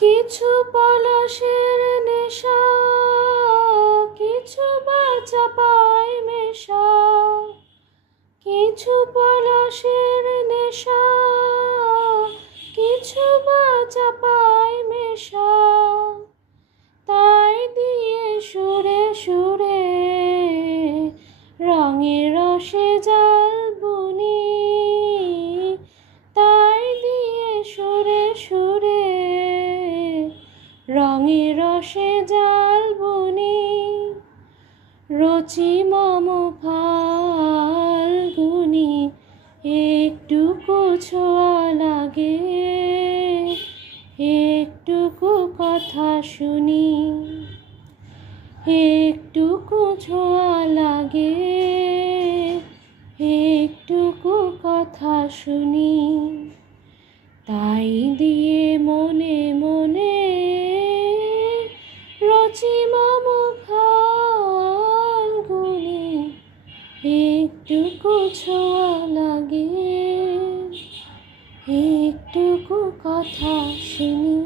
কিছু পলাশের নেশা, কিছু বা চাপায় মেশা, কিছু পলাশের নেশা, কিছু বা চাপায় মেশা, তাই দিয়ে সুরে সুরে রঙের রসে জাল বুনি, তাই দিয়ে সুরে সুরে রঙের রসে জাল বুনি। রচি মম ফাল্গুনি, একটুকু ছোঁয়া লাগে, একটুকু কথা শুনি, একটুকু ছোঁয়া লাগে, একটুকু কথা শুনি, তাই দিয়ে মনে মনে রচি মম ফাল্গুনি, একটুকু ছোঁয়া লাগে, একটুকু কথা শুনি।